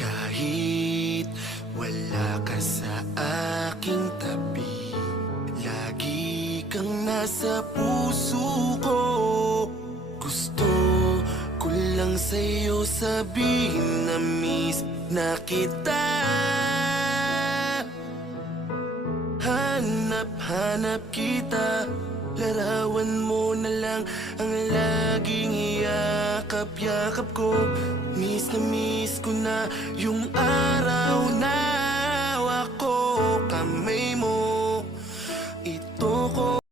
Kahit wala ka sa aking tabi, lagi kang nasa puso ko. Gusto ko lang sa'yo sabihin na miss na kita. Hanap kita, larawan mo na lang ang laging iyakap-yakap ko. Miss na miss ko na yung araw na hawak ko kamay mo. Ito ko